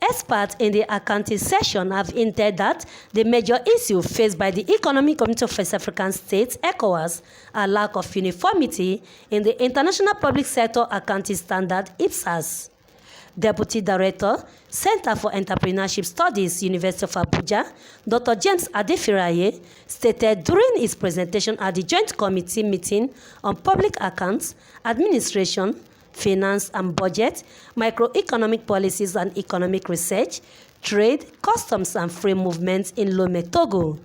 Experts in the accounting session have hinted that the major issue faced by the Economic Community of West African States, ECOWAS, are lack of uniformity in the International Public Sector Accounting Standard, IPSAS. Deputy Director, Center for Entrepreneurship Studies, University of Abuja, Dr. James Adefiraye, stated during his presentation at the Joint Committee meeting on Public Accounts, Administration, Finance and Budget, Microeconomic Policies and Economic Research, Trade, Customs and Free Movement in Lome, Togo.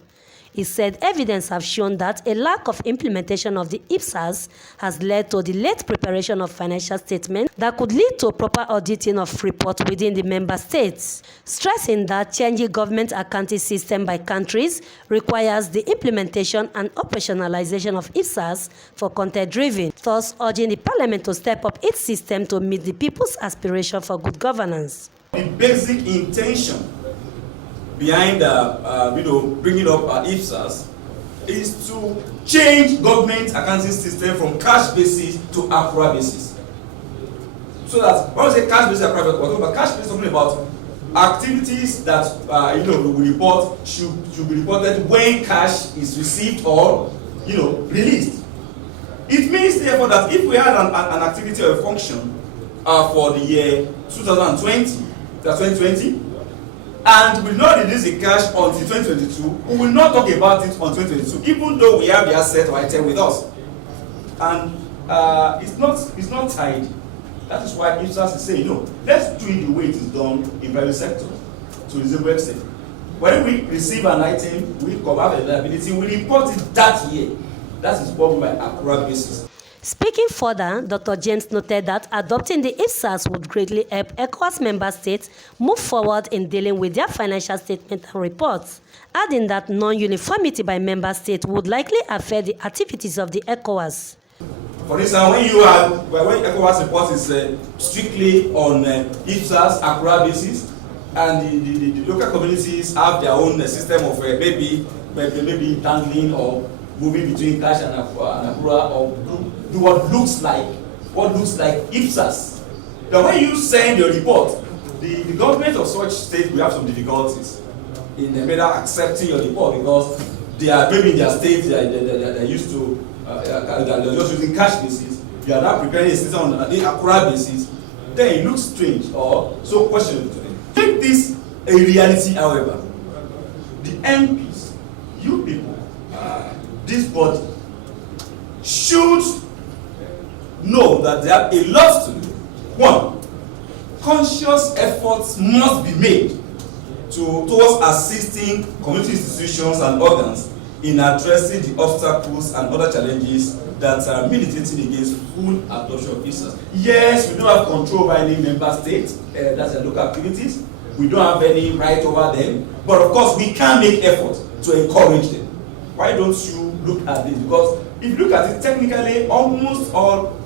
He said evidence have shown that a lack of implementation of the IPSAS has led to the late preparation of financial statements that could lead to proper auditing of reports within the member states, stressing that changing government accounting system by countries requires the implementation and operationalization of IPSAS for content-driven, thus urging the parliament to step up its system to meet the people's aspiration for good governance. The basic intention behind bringing up IPSAS is to change government accounting system from cash basis to accrual basis. So that when we say cash basis accrual basis, we're talking about cash basis, something about activities that we report should be reported when cash is received or released. It means therefore that if we had an activity or a function for the year 2020, and we will not release the cash until 2022, we will not talk about it on 2022, even though we have the asset or item with us. And it's not tied. That is why IPSAS is saying, no, let's do it the way it is done in private sector to reasonable extent. When we receive an item, we cover the liability, we report it that year. That is what we by accrual basis. Speaking further, Dr. James noted that adopting the IPSAS would greatly help ECOWAS member states move forward in dealing with their financial statement and reports, adding that non-uniformity by member states would likely affect the activities of the ECOWAS. For instance, when ECOWAS report is strictly on IPSAS accrual basis, and the local communities have their own system of maybe handling or moving between cash and accrual, or do what looks like IPSAS. Now, when you send your report, the government of such state will have some difficulties in the matter accepting your report, because they are maybe in their state they're used to they're just using cash basis. You are now preparing a system on the accrual basis. Then it looks strange or so questionable to them. Take this a reality, however. The MPs, you people, this body should know that they have a lot to do. One, conscious efforts must be made towards assisting community institutions and organs in addressing the obstacles and other challenges that are militating against full adoption of IPSAS. Yes, we don't have control over any member state, that's the local activities. We don't have any right over them, but of course we can make effort to encourage them. Why don't you look at this? Because if you look at it technically, almost all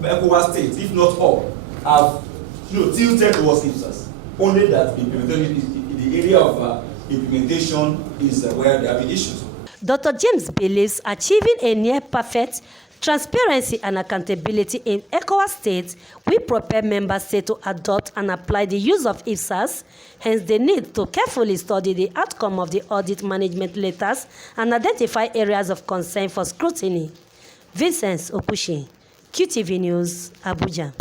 ECOWAS states, if not all, have tilted towards IPSAS. Only that implementation in the area of implementation is where there have been issues. Dr. James believes achieving a near-perfect transparency and accountability in ECOWAS states will prepare member states to adopt and apply the use of IPSAS. Hence, they need to carefully study the outcome of the audit management letters and identify areas of concern for scrutiny. Vincent Okushi, QTV News, Abuja.